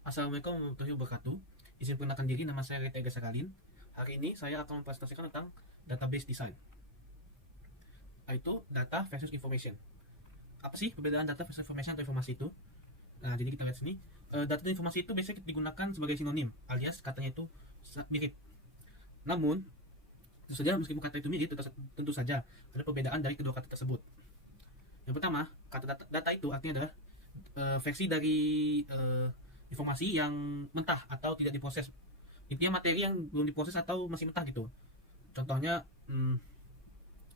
Assalamualaikum warahmatullahi wabarakatuh. Izin perkenalkan diri, nama saya Rita Ega Sakalin. Hari ini saya akan mempresentasikan tentang database design, yaitu data versus information. Apa sih perbedaan data versus information atau informasi itu? Nah, jadi kita lihat sini. Data dan informasi itu biasanya digunakan sebagai sinonim, alias katanya itu mirip. Namun, tentu saja meskipun kata itu mirip, tentu saja ada perbedaan dari kedua kata tersebut. Yang pertama, kata data itu artinya adalah versi dari informasi yang mentah atau tidak diproses. Intinya materi yang belum diproses atau masih mentah gitu. Contohnya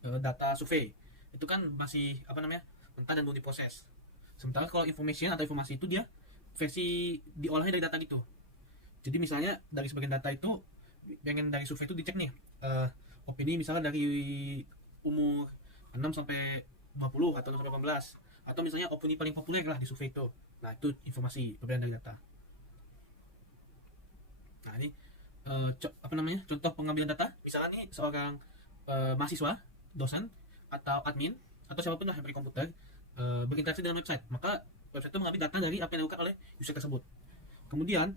data survei itu kan masih apa namanya mentah dan belum diproses. Sementara kalau information atau informasi itu dia versi diolahnya dari data gitu. Jadi misalnya dari sebagian data itu pengen dari survei itu dicek nih opini misalnya dari umur 6 sampai 50 atau 6 sampai 18 atau misalnya opini paling populer lah di survei itu. Nah, itu informasi perbedaan dari data. Nah, ini apa namanya? Contoh pengambilan data, misalnya nih seorang mahasiswa, dosen atau admin atau siapapun lah yang pakai komputer berinteraksi dengan website, maka website itu mengambil data dari apa yang dilakukan oleh user tersebut. Kemudian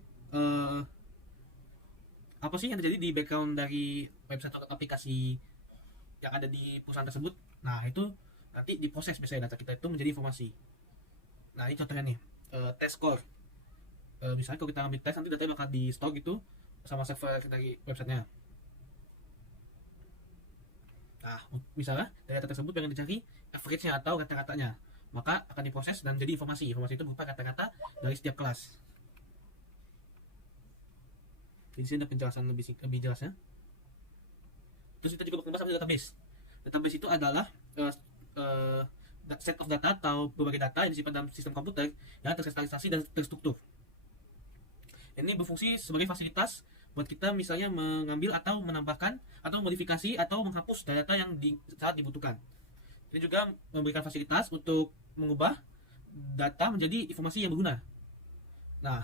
apa sih yang terjadi di background dari website atau aplikasi yang ada di perusahaan tersebut? Nah, itu nanti diproses biasanya data kita itu menjadi informasi. Nah, ini contohnya nih, test score. Misalnya kalau kita ambil tes nanti datanya bakal di store gitu sama server dari websitenya. Nah, misalnya dari data tersebut pengen dicari average-nya atau kata-katanya, maka akan diproses dan jadi informasi. Informasi itu berupa kata-kata dari setiap kelas. Jadi sini ada penjelasan lebih jelasnya. Terus kita juga bakal bahas database. Database itu adalah uh, set of data atau berbagai data yang disimpan dalam sistem komputer yang terkristalisasi dan terstruktur. Ini berfungsi sebagai fasilitas buat kita misalnya mengambil atau menambahkan atau modifikasi atau menghapus data yang saat dibutuhkan. Ini juga memberikan fasilitas untuk mengubah data menjadi informasi yang berguna. Nah,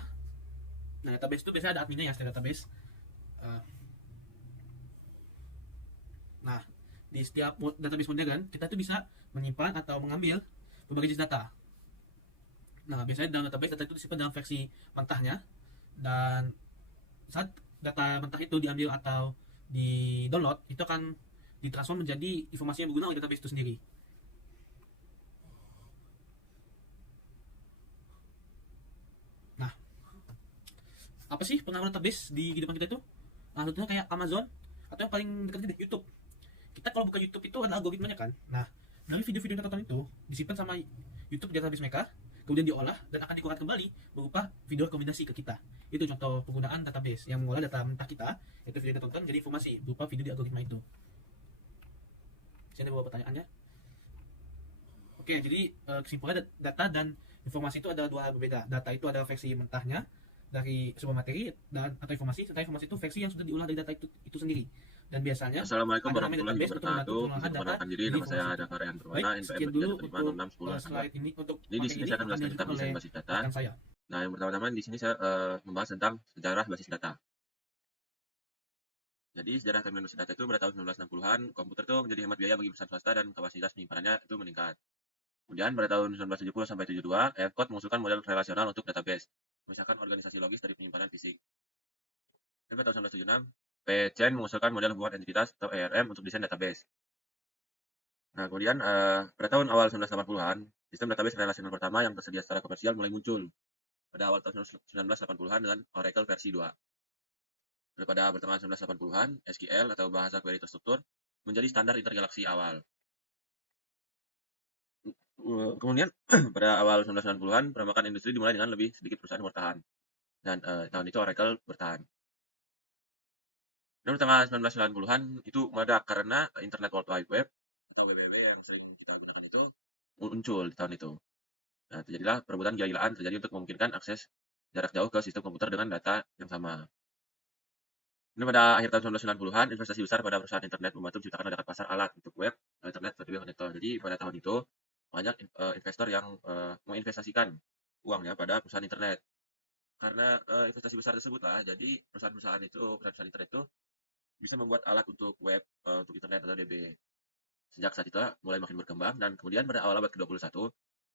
database itu biasanya ada adminnya ya, setiap database. Uh, nah, di setiap database modern kita tuh bisa menyimpan atau mengambil berbagai jenis data. Nah, biasanya dalam database data itu disimpan dalam versi mentahnya dan saat data mentah itu diambil atau di download itu akan ditransform menjadi informasi yang berguna oleh database itu sendiri. Nah, apa sih pengaruh database di kehidupan kita itu? Nah, tentunya kayak Amazon atau yang paling dekat deh, YouTube. Kita kalau buka YouTube itu ada algoritmanya kan. Nah, dari video-video yang kita tonton itu disimpan sama YouTube di database mereka, kemudian diolah dan akan dikeluarkan kembali berupa video rekomendasi ke kita. Itu contoh penggunaan database yang mengolah data mentah kita, yaitu video yang kita tonton jadi informasi berupa video di algoritma itu. Sini ada beberapa pertanyaannya. Oke, jadi kesimpulannya data dan informasi itu ada dua hal berbeda. Data itu adalah versi mentahnya dari sebuah materi dan atau informasi, serta informasi itu versi yang sudah diolah dari data itu sendiri. Dan biasanya Assalamualaikum ada namanya warahmatullahi database untuk membantu wabarakatuh. Izin pengolahan data memperkenalkan diri, jadi nama saya informasi itu. Dava Rehan Baik, Permana, NPM sekian dulu untuk 3756610. slide ini untuk Jadi di materi sini ini saya akan akan menjelaskan dilanjutkan tentang oleh desain basis data. rekan saya. Nah, yang pertama-tama di sini saya membahas tentang sejarah basis data. Jadi sejarah terminologi basis data itu pada tahun 1960-an, komputer itu menjadi hemat biaya bagi perusahaan swasta dan kapasitas penyimpanannya itu meningkat. Kemudian pada tahun 1970 sampai 72, ERCOT mengusulkan model relasional untuk database, memisahkan organisasi logis dari penyimpanan fisik. Dan pada tahun 1976, P. Chen mengusulkan model hubungan entitas atau ERM untuk desain database. Nah, kemudian pada tahun awal 1980-an, sistem database relasional pertama yang tersedia secara komersial mulai muncul pada awal tahun 1980-an dengan Oracle versi 2. Dan pada pertengahan 1980-an, SQL atau bahasa query terstruktur menjadi standar intergalaksi awal. Kemudian pada awal 1990-an, perombakan industri dimulai dengan lebih sedikit perusahaan bertahan. Dan tahun itu Oracle bertahan. Dan pertengahan 1990-an itu meledak karena Internet World Wide Web atau WWW yang sering kita gunakan itu muncul di tahun itu. Nah, terjadilah perebutan gila-gilaan terjadi untuk memungkinkan akses jarak jauh ke sistem komputer dengan data yang sama. Ini pada akhir tahun 1990-an, investasi besar pada perusahaan internet membantu menciptakan ledakan pasar alat untuk web, internet, dan konektor. Jadi pada tahun itu, banyak investor yang menginvestasikan uangnya pada perusahaan internet. Karena investasi besar tersebut lah, jadi perusahaan-perusahaan internet itu bisa membuat alat untuk web, untuk internet atau DB. Sejak saat itu mulai makin berkembang, dan kemudian pada awal abad ke-21,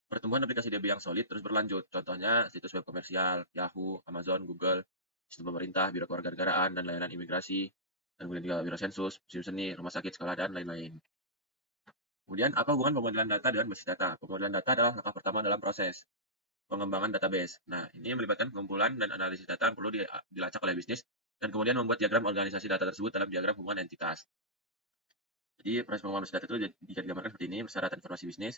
pertumbuhan aplikasi DB yang solid terus berlanjut. Contohnya situs web komersial, Yahoo, Amazon, Google, sistem pemerintah, biro kewarganegaraan, dan layanan imigrasi, dan kemudian juga biro sensus, museum seni, rumah sakit, sekolah, dan lain-lain. Kemudian, apa hubungan pemodelan data dengan basis data? Pemodelan data adalah langkah pertama dalam proses pengembangan database. Nah, ini melibatkan pengumpulan dan analisis data yang perlu dilacak oleh bisnis, dan kemudian membuat diagram organisasi data tersebut dalam diagram hubungan entitas. Jadi, proses pengembangan basis data itu jika digambarkan seperti ini, persyaratan informasi bisnis,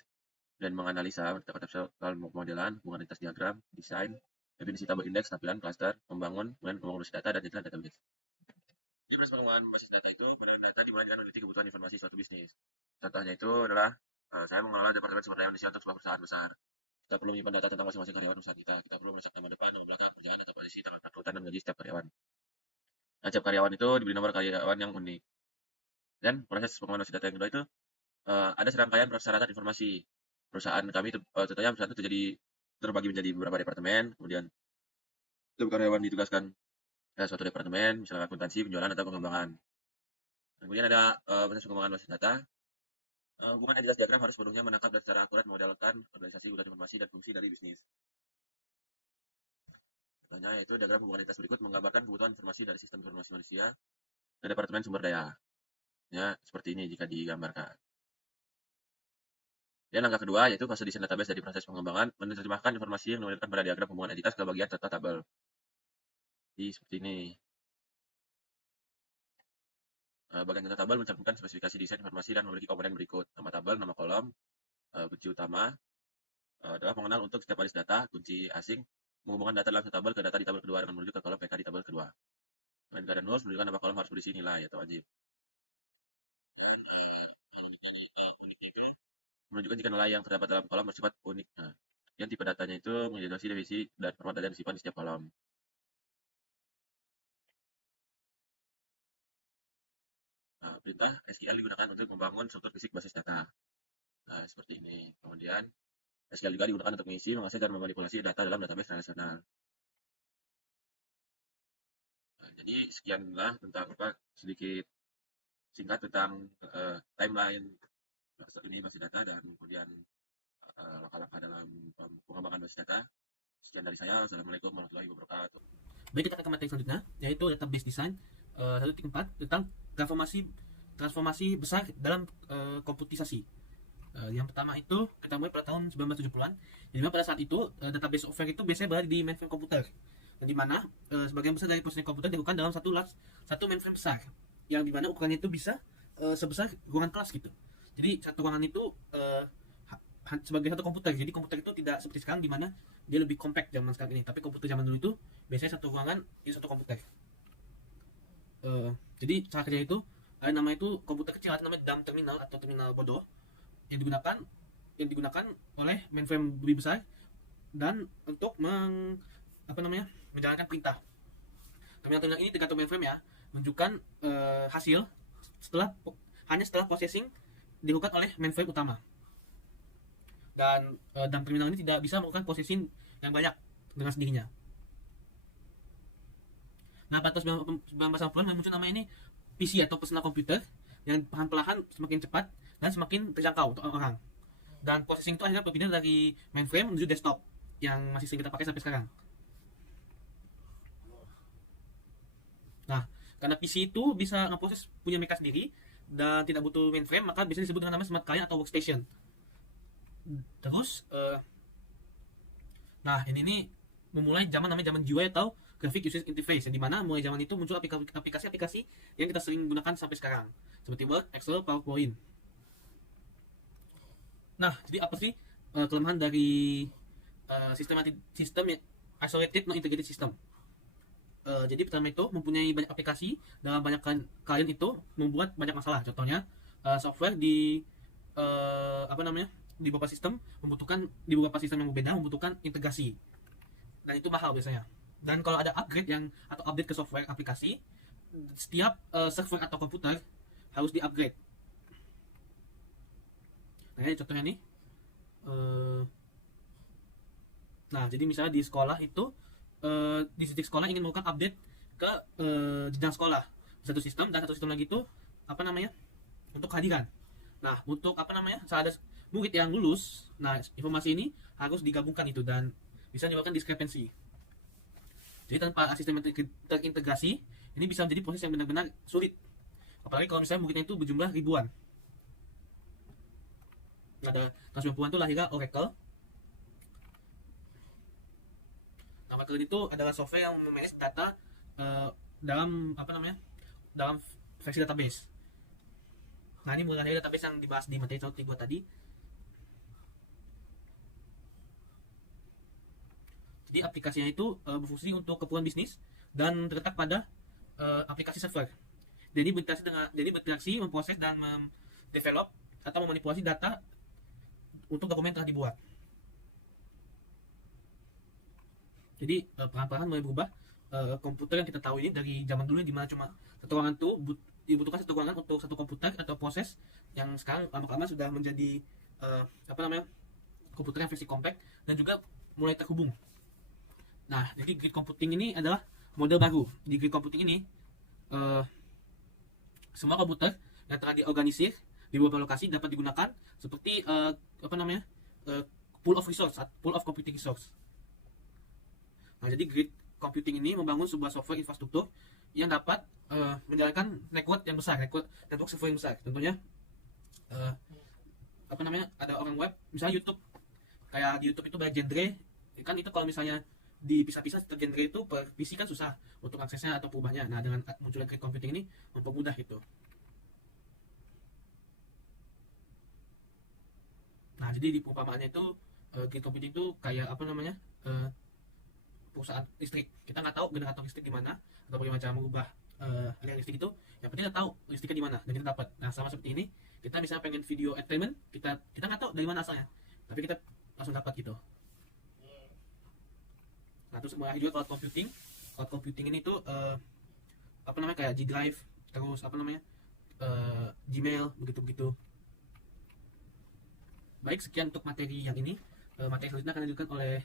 dan menganalisa soal pemodelan, hubungan entitas diagram, desain, definisi tabel indeks, tampilan, klaster, membangun basis data, dan data database. Di proses pengembangan basis data itu, pemodelan data dimulai dengan meneliti kebutuhan informasi suatu bisnis. Contohnya itu adalah, saya mengelola departemen sumber daya manusia untuk sebuah perusahaan besar. Kita perlu menyimpan data tentang masing-masing karyawan perusahaan kita. Kita perlu melacak nama depan, nama belakang, kerjaan, atau posisi, tanggal perekrutan, dan gaji setiap karyawan. Nah, setiap karyawan itu diberi nomor karyawan yang unik. Dan proses pengembangan basis data yang kedua itu, ada serangkaian persyaratan informasi. Perusahaan kami itu, contohnya perusahaan itu terbagi menjadi beberapa departemen, kemudian setiap karyawan ditugaskan suatu departemen, misalnya akuntansi, penjualan, atau pengembangan. Kemudian ada proses pengembangan basis data. Hubungan entitas diagram harus sepenuhnya menangkap dan secara akurat memodelkan organisasi, kebutuhan informasi, dan fungsi dari bisnis. Contohnya yaitu diagram hubungan entitas berikut menggambarkan kebutuhan informasi dari sistem informasi manusia ke departemen sumber daya. Ya, seperti ini jika digambarkan. Dan langkah kedua yaitu fase desain database dari proses pengembangan, menerjemahkan informasi yang dimodelkan pada diagram hubungan entitas ke bagian serta tabel. Jadi seperti ini. Bagian data tabel mencantumkan spesifikasi desain informasi dan memiliki komponen berikut: nama tabel, nama kolom, kunci utama adalah pengenal untuk setiap baris data, kunci asing, menghubungkan data dalam satu tabel ke data di tabel kedua dengan merujuk ke kolom PK di tabel kedua. Dan keadaan null menunjukkan nama kolom harus berisi nilai atau wajib. Dan uniknya itu menunjukkan jika nilai yang terdapat dalam kolom bersifat unik. Nah, yang tipe datanya itu menjelaskan definisi dan format data yang disimpan di setiap kolom. Perintah SQL digunakan untuk membangun struktur fisik basis data. Nah, seperti ini. Kemudian SQL juga digunakan untuk mengisi, mengakses, dan memanipulasi data dalam database relasional. Nah, jadi sekianlah tentang sedikit singkat tentang timeline ini basis data dan kemudian langkah-langkah dalam pengembangan basis data. Sekian dari saya. Assalamualaikum warahmatullahi wabarakatuh. Baik, kita akan ke materi selanjutnya, yaitu database design 1.4 tentang transformasi besar dalam komputisasi. Yang pertama itu kita mulai pada tahun 1970-an. Di mana pada saat itu database software itu biasanya berada di mainframe komputer. Dan di mana sebagian besar dari prosesor komputer dilakukan dalam satu mainframe besar, yang di mana ukurannya itu bisa sebesar ruangan kelas gitu. Jadi satu ruangan itu sebagai satu komputer. Jadi komputer itu tidak seperti sekarang di mana dia lebih compact zaman sekarang ini. Tapi komputer zaman dulu itu biasanya satu ruangan itu satu komputer. Jadi cara kerja itu ada nama itu komputer kecil, ada namanya dumb terminal atau terminal bodoh yang digunakan oleh mainframe lebih besar dan untuk menjalankan perintah. Terminal ini tergantung mainframe ya, menunjukkan hasil hanya setelah processing dilakukan oleh mainframe utama. Dan dumb terminal ini tidak bisa melakukan processing yang banyak dengan sendirinya. Nah, pada tahun 1980-an muncul nama ini PC atau personal computer yang perlahan-lahan semakin cepat dan semakin terjangkau untuk orang. Dan processing itu akhirnya berpindah dari mainframe menuju desktop yang masih sering kita pakai sampai sekarang. Nah, karena PC itu bisa ngeproses punya mereka sendiri dan tidak butuh mainframe, maka bisa disebut dengan nama smart client atau workstation. Terus, nah ini memulai zaman GUI atau Graphic User Interface, yang dimana mulai zaman itu muncul aplikasi-aplikasi yang kita sering gunakan sampai sekarang, seperti Word, Excel, PowerPoint. Nah, jadi apa sih kelemahan dari sistem isolated non integrated system? Jadi pertama itu mempunyai banyak aplikasi dalam banyak klien itu membuat banyak masalah. Contohnya software di beberapa sistem yang berbeda membutuhkan integrasi, dan itu mahal biasanya. Dan kalau ada upgrade atau update ke software aplikasi, setiap server atau komputer harus di-upgrade. Nah, ini contohnya nih. Nah, jadi misalnya di sekolah itu, di titik sekolah ingin melakukan update ke jenjang sekolah satu sistem, dan satu sistem lagi itu untuk kehadiran. Nah, untuk murid yang lulus, nah informasi ini harus digabungkan itu dan bisa menyebabkan diskrepensi. Jadi tanpa sistem terintegrasi, ini bisa menjadi proses yang benar-benar sulit. Apalagi kalau misalnya muridnya itu berjumlah ribuan. Ada tahun 90-an itu lahirnya Oracle. Nah, Oracle itu adalah software yang memanage data dalam dalam versi database. Nah, ini mulai dari database yang dibahas di materi 132 tadi. Jadi aplikasinya itu berfungsi untuk keperluan bisnis dan terletak pada aplikasi server. Jadi berinteraksi memproses dan mendevelop atau memanipulasi data untuk dokumen yang telah dibuat. Jadi perlahan-lahan mulai berubah. Komputer yang kita tahu ini dari zaman dulu di mana cuma satu ruangan tuh dibutuhkan satu ruangan untuk satu komputer atau proses, yang sekarang lama-lama sudah menjadi komputer yang versi compact dan juga mulai terhubung. Nah, jadi grid computing ini adalah model baru. Di grid computing ini semua komputer yang telah diorganisir di beberapa lokasi dapat digunakan seperti pool of computing resource. Nah, jadi grid computing ini membangun sebuah software infrastruktur yang dapat menjalankan network yang besar, network server yang besar. Contohnya ada orang web, misalnya YouTube. Kayak di YouTube itu banyak genre, kan itu kalau misalnya dipisah-pisah setiap genre itu per PC kan susah untuk aksesnya atau perubahannya. Nah, dengan munculnya grid computing ini mempermudah itu. Nah, jadi di perumpamaannya itu grid computing itu kayak perusahaan listrik. Kita nggak tahu generator listrik di mana atau bagaimana cara mengubah aliran listrik itu. Yang penting kita tahu listriknya di mana dan kita dapat. Nah, sama seperti ini, kita misalnya pengen video entertainment, kita nggak tahu dari mana asalnya, tapi kita langsung dapat gitu. Nah, terus mulai juga cloud computing. Cloud computing ini tuh kayak G Drive, terus Gmail, begitu. Baik, sekian untuk materi yang ini. Materi selanjutnya akan dilanjutkan oleh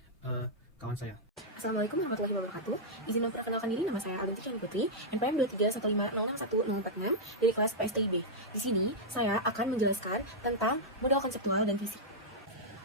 kawan saya. Assalamualaikum warahmatullahi wabarakatuh. Izin memperkenalkan diri, nama saya Alinti Syani Putri, NPM 23150616046 dari kelas PSTIB. Di sini, saya akan menjelaskan tentang model konseptual dan fisik.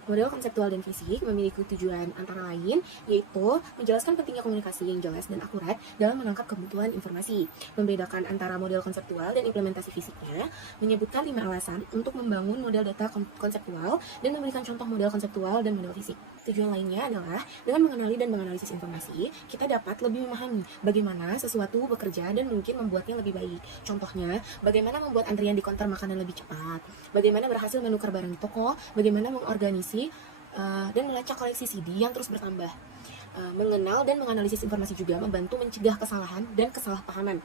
Model konseptual dan fisik memiliki tujuan antara lain yaitu menjelaskan pentingnya komunikasi yang jelas dan akurat dalam menangkap kebutuhan informasi, membedakan antara model konseptual dan implementasi fisiknya, menyebutkan 5 alasan untuk membangun model data konseptual, dan memberikan contoh model konseptual dan model fisik. Tujuan lainnya adalah dengan mengenali dan menganalisis informasi, kita dapat lebih memahami bagaimana sesuatu bekerja dan mungkin membuatnya lebih baik. Contohnya, bagaimana membuat antrian di konter makanan lebih cepat, bagaimana berhasil menukar barang di toko, bagaimana mengorganisasi dan melacak koleksi CD yang terus bertambah. Mengenal dan menganalisis informasi juga membantu mencegah kesalahan dan kesalahpahaman.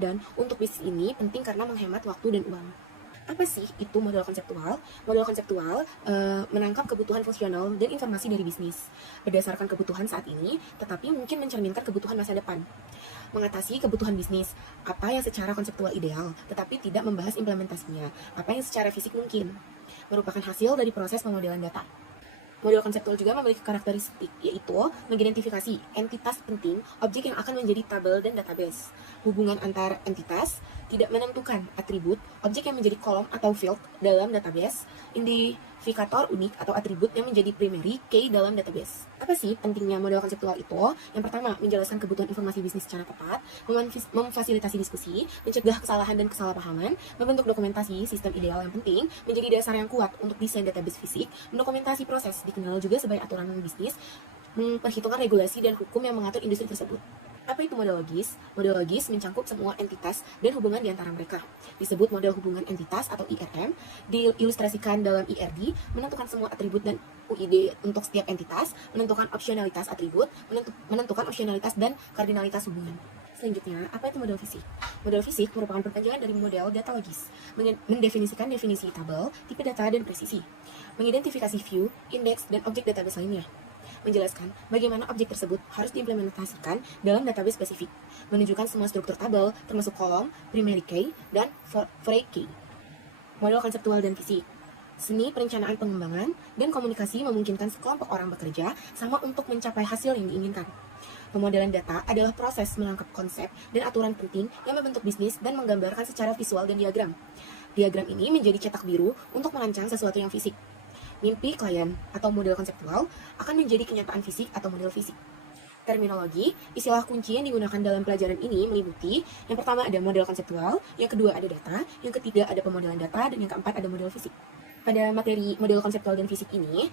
Dan untuk bisnis ini penting karena menghemat waktu dan uang. Apa sih itu model konseptual? Model konseptual menangkap kebutuhan fungsional dan informasi dari bisnis berdasarkan kebutuhan saat ini, tetapi mungkin mencerminkan kebutuhan masa depan. Mengatasi kebutuhan bisnis, apa yang secara konseptual ideal, tetapi tidak membahas implementasinya, apa yang secara fisik mungkin, merupakan hasil dari proses pemodelan data. Model konseptual juga memiliki karakteristik, yaitu mengidentifikasi entitas penting, objek yang akan menjadi tabel dan database. Hubungan antar entitas, tidak menentukan atribut, objek yang menjadi kolom atau field dalam database, identifikator unik atau atribut yang menjadi primary key dalam database. Apa sih pentingnya model konseptual itu? Yang pertama, menjelaskan kebutuhan informasi bisnis secara tepat, memfasilitasi diskusi, mencegah kesalahan dan kesalahpahaman, membentuk dokumentasi sistem ideal yang penting, menjadi dasar yang kuat untuk desain database fisik, mendokumentasi proses, dikenal juga sebagai aturan bisnis, memperhitungkan regulasi dan hukum yang mengatur industri tersebut. Apa itu model logis? Model logis mencangkup semua entitas dan hubungan di antara mereka. Disebut model hubungan entitas atau IRM, diilustrasikan dalam IRD, menentukan semua atribut dan UID untuk setiap entitas, menentukan opsionalitas atribut, menentukan opsionalitas dan kardinalitas hubungan. Selanjutnya, apa itu model fisik? Model fisik merupakan perpanjangan dari model data logis, mendefinisikan definisi tabel, tipe data, dan presisi, mengidentifikasi view, indeks, dan objek database lainnya, menjelaskan bagaimana objek tersebut harus diimplementasikan dalam database spesifik, menunjukkan semua struktur tabel, termasuk kolom, primary key, dan foreign key. Model konseptual dan fisik. Seni perencanaan pengembangan dan komunikasi memungkinkan sekelompok orang bekerja sama untuk mencapai hasil yang diinginkan. Pemodelan data adalah proses menangkap konsep dan aturan penting yang membentuk bisnis dan menggambarkan secara visual dan diagram. Diagram ini menjadi cetak biru untuk merancang sesuatu yang fisik. Mimpi klien atau model konseptual akan menjadi kenyataan fisik atau model fisik. Terminologi, istilah kunci yang digunakan dalam pelajaran ini meliputi yang pertama ada model konseptual, yang kedua ada data, yang ketiga ada pemodelan data, dan yang keempat ada model fisik. Pada materi model konseptual dan fisik ini,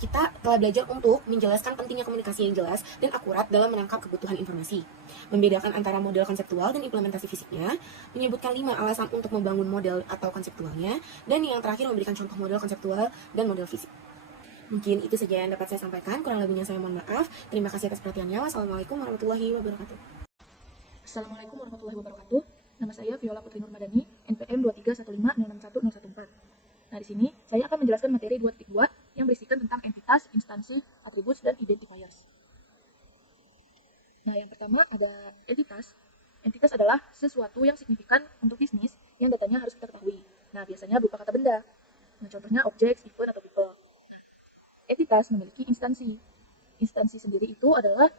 kita telah belajar untuk menjelaskan pentingnya komunikasi yang jelas dan akurat dalam menangkap kebutuhan informasi, membedakan antara model konseptual dan implementasi fisiknya, menyebutkan 5 alasan untuk membangun model atau konseptualnya, dan yang terakhir memberikan contoh model konseptual dan model fisik. Mungkin itu saja yang dapat saya sampaikan, kurang lebihnya saya mohon maaf. Terima kasih atas perhatiannya. Wassalamualaikum warahmatullahi wabarakatuh. Assalamualaikum warahmatullahi wabarakatuh. Nama saya Viola Putri Nurmadani, NPM 23150611014. Nah, di sini saya akan menjelaskan materi 2.2 yang berisikan tentang entitas, instansi, attributes, dan identifiers. Nah, yang pertama ada entitas. Entitas adalah sesuatu yang signifikan untuk bisnis yang datanya harus kita ketahui. Nah, biasanya berupa kata benda. Nah, contohnya objek, event, atau people. Entitas memiliki instansi. Instansi sendiri itu adalah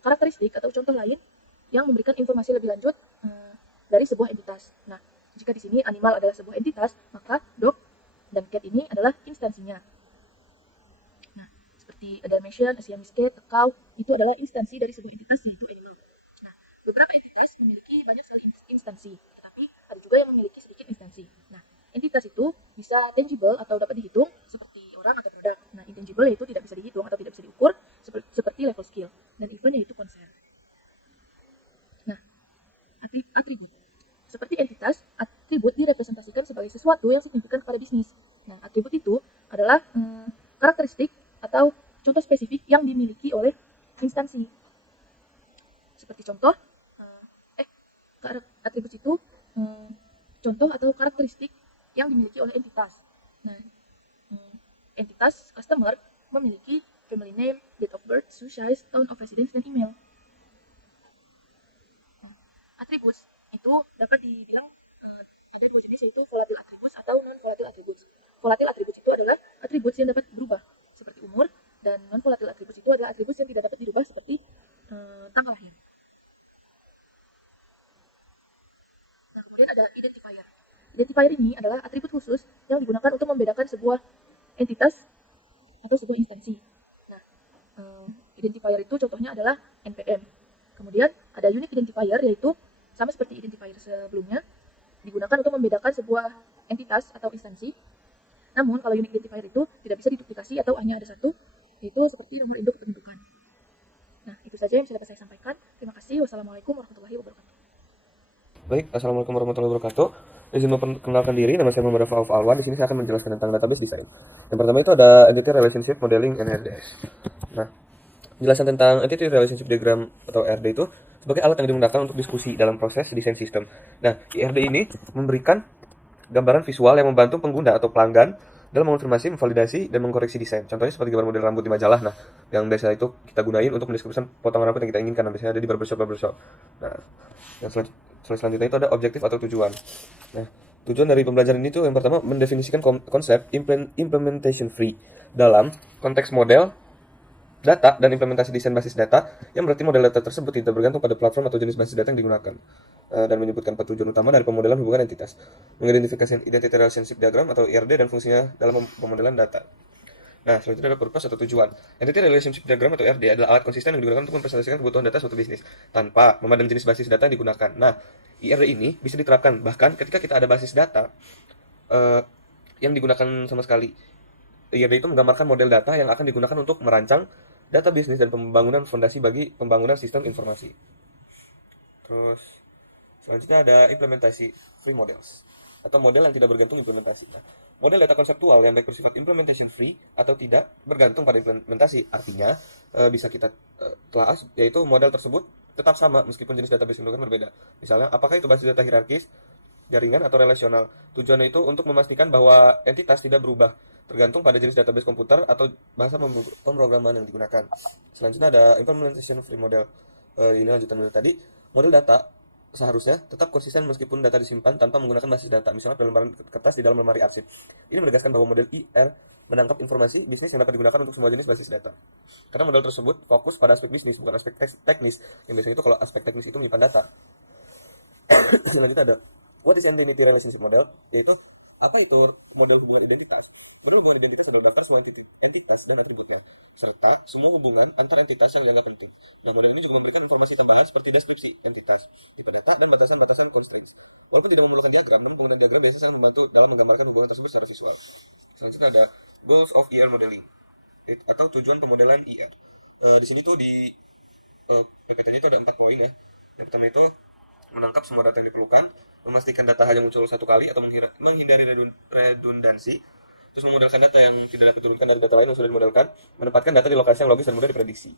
karakteristik atau contoh lain yang memberikan informasi lebih lanjut dari sebuah entitas. Nah, jika di sini animal adalah sebuah entitas, maka dog dan cat ini adalah instansinya. Nah, seperti Dalmatian, Siamese cat, cow, itu adalah instansi dari sebuah entitas yaitu animal. Nah, beberapa entitas memiliki banyak sekali instansi, tetapi ada juga yang memiliki sedikit instansi. Nah, entitas itu bisa tangible atau dapat dihitung seperti orang atau produk. Nah, intangible yaitu tidak bisa dihitung atau tidak bisa diukur seperti level skill. Dan event yaitu konser. Nah, atribut. Seperti entitas, atribut direpresentasikan sebagai sesuatu yang signifikan kepada bisnis. Nah, atribut itu adalah karakteristik atau contoh spesifik yang dimiliki oleh instansi. Seperti contoh, atribut itu contoh atau karakteristik yang dimiliki oleh entitas. Nah, entitas customer memiliki family name, date of birth, shoe size, town of residence, dan email. Nah, attributes itu dapat dibilang ada dua jenis, yaitu volatile attributes atau non-volatile attributes. Volatile attributes itu adalah attributes yang dapat berubah, seperti umur, dan non-volatile attributes itu adalah attributes yang tidak dapat dirubah, seperti tanggal lahir. Nah, kemudian ada identifier. Identifier ini adalah atribut khusus yang digunakan untuk membedakan sebuah entitas atau sebuah instansi. Nah, identifier itu contohnya adalah NPM. Kemudian ada unique identifier, yaitu sama seperti identifier sebelumnya, digunakan untuk membedakan sebuah entitas atau instansi. Namun, kalau unique identifier itu tidak bisa diduplikasi atau hanya ada satu, yaitu seperti nomor induk kependudukan. Nah, itu saja yang bisa dapat saya sampaikan. Terima kasih. Wassalamualaikum warahmatullahi wabarakatuh. Baik, assalamualaikum warahmatullahi wabarakatuh. Izin memperkenalkan diri, nama saya Muhammad Rafa Alwan. Di sini saya akan menjelaskan tentang database design. Yang pertama itu ada Entity Relationship Modeling and RDS. Nah, penjelasan tentang Entity Relationship Diagram atau RD itu sebagai alat yang digunakan untuk diskusi dalam proses desain sistem. Nah, IRD ini memberikan gambaran visual yang membantu pengguna atau pelanggan dalam mengonfirmasi, memvalidasi, dan mengkoreksi desain. Contohnya seperti gambar model rambut di majalah. Nah, yang biasa itu kita gunain untuk mendeskripsikan potongan rambut yang kita inginkan. Nah, biasanya ada di barbershop. Nah, yang selanjutnya itu ada objektif atau tujuan. Nah, tujuan dari pembelajaran ini tuh yang pertama mendefinisikan konsep implementation free dalam konteks model, data, dan implementasi desain basis data, yang berarti model data tersebut tidak bergantung pada platform atau jenis basis data yang digunakan, dan menyebutkan tujuan utama dari pemodelan hubungan entitas, mengidentifikasi identity relationship diagram atau IRD dan fungsinya dalam pemodelan data. Nah, selanjutnya adalah purpose atau tujuan. Entity Relationship Diagram atau RD adalah alat konsisten yang digunakan untuk mempresentasikan kebutuhan data suatu bisnis tanpa memandang jenis basis data yang digunakan. Nah, IRD ini bisa diterapkan bahkan ketika kita ada basis data yang digunakan sama sekali. IRD itu menggambarkan model data yang akan digunakan untuk merancang data bisnis dan pembangunan fondasi bagi pembangunan sistem informasi. Terus selanjutnya ada implementasi free models atau model yang tidak bergantung implementasi. Nah, model data konseptual yang baik bersifat implementation free atau tidak bergantung pada implementasi. Artinya bisa kita telah yaitu model tersebut tetap sama meskipun jenis database yang digunakan berbeda. Misalnya, apakah itu basis data hierarkis, jaringan, atau relasional. Tujuannya itu untuk memastikan bahwa entitas tidak berubah tergantung pada jenis database komputer atau bahasa pemrograman yang digunakan. Selanjutnya ada implementation free model. Ini lanjutan dari tadi. Model data seharusnya tetap konsisten meskipun data disimpan tanpa menggunakan basis data, misalnya dalam lembaran kertas di dalam lemari arsip. Ini menegaskan bahwa model IR menangkap informasi bisnis yang dapat digunakan untuk semua jenis basis data. Karena model tersebut fokus pada aspek bisnis, bukan aspek teknis. Yang biasanya itu kalau aspek teknis itu menyimpan data. Selanjutnya ada what is Entity Relationship Model, yaitu apa itu model hubungan identitas. Kemudian hubungan identitas adalah daftar semua entitas dan atributnya, serta semua hubungan antar entitas yang dianggap penting. Nah, model ini juga memberikan informasi tambahan seperti deskripsi entitas, tipe data, dan batasan-batasan constraints. Walaupun tidak memerlukan diagram, namun penggunaan diagram biasanya sangat membantu dalam menggambarkan hubungan tersebut secara visual. Selanjutnya ada goals of ER modeling atau tujuan pemodelan IR. Di sini tuh di PPT itu ada 4 poin ya. Yang pertama itu menangkap semua data yang diperlukan, memastikan data hanya muncul satu kali atau menghindari redundansi, terus memodelkan data yang tidak dapat diturunkan dari data lain yang sudah dimodelkan, menempatkan data di lokasi yang logis dan mudah diprediksi.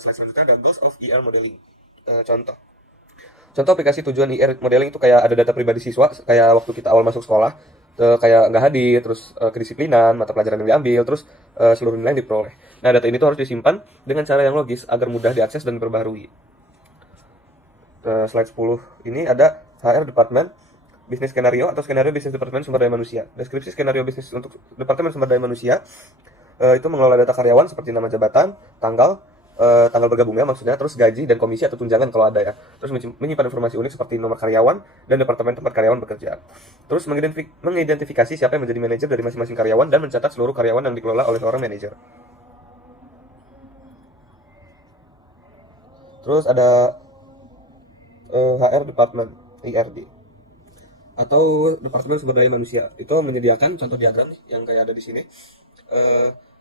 Slide selanjutnya ada goals of ER modeling. Contoh aplikasi tujuan ER modeling itu kayak ada data pribadi siswa, kayak waktu kita awal masuk sekolah, kayak nggak hadir, terus kedisiplinan, mata pelajaran yang diambil, terus seluruh nilai yang diperoleh. Nah, data ini tuh harus disimpan dengan cara yang logis agar mudah diakses dan diperbaharui. Slide 10 ini ada HR Department Bisnis Skenario atau Skenario Bisnis Departemen Sumber Daya Manusia. Deskripsi skenario bisnis untuk Departemen Sumber Daya Manusia itu mengelola data karyawan seperti nama jabatan, tanggal bergabungnya maksudnya, terus gaji dan komisi atau tunjangan kalau ada ya. Terus menyimpan informasi unik seperti nomor karyawan dan departemen tempat karyawan bekerja. Terus mengidentifikasi siapa yang menjadi manajer dari masing-masing karyawan dan mencatat seluruh karyawan yang dikelola oleh seorang manajer. Terus ada HR Department IRD atau Departemen Sumber Daya Manusia. Itu menyediakan contoh diagram yang kayak ada di sini.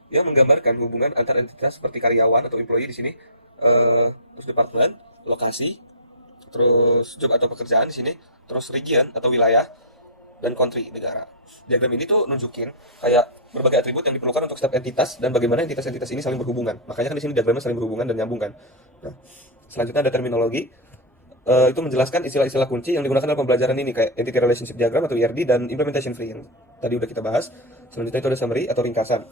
Yang menggambarkan hubungan antar entitas seperti karyawan atau employee di sini, terus departemen, lokasi, terus job atau pekerjaan di sini, terus region atau wilayah, dan country negara. Diagram ini tuh nunjukin kayak berbagai atribut yang diperlukan untuk setiap entitas dan bagaimana entitas-entitas ini saling berhubungan. Makanya kan di sini diagramnya saling berhubungan dan nyambung kan. Nah, selanjutnya ada terminologi. Itu menjelaskan istilah-istilah kunci yang digunakan dalam pembelajaran ini kayak entity relationship diagram atau ERD dan implementation tree yang tadi udah kita bahas. Selanjutnya itu ada summary atau ringkasan.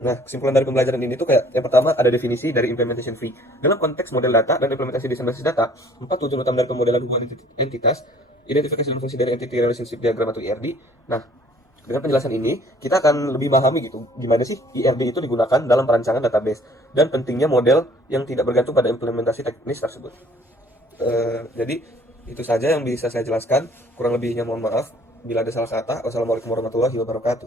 Nah, kesimpulan dari pembelajaran ini tuh kayak yang pertama ada definisi dari implementation tree. Dalam konteks model data dan implementasi desain basis data, 4 tujuan utama dari pemodelan hubungan entitas, identifikasi dan fungsi dari entity relationship diagram atau ERD. Nah, dengan penjelasan ini, kita akan lebih memahami gitu gimana sih ERD itu digunakan dalam perancangan database dan pentingnya model yang tidak bergantung pada implementasi teknis tersebut. Jadi itu saja yang bisa saya jelaskan. Kurang lebihnya mohon maaf bila ada salah kata. Wassalamualaikum warahmatullahi wabarakatuh.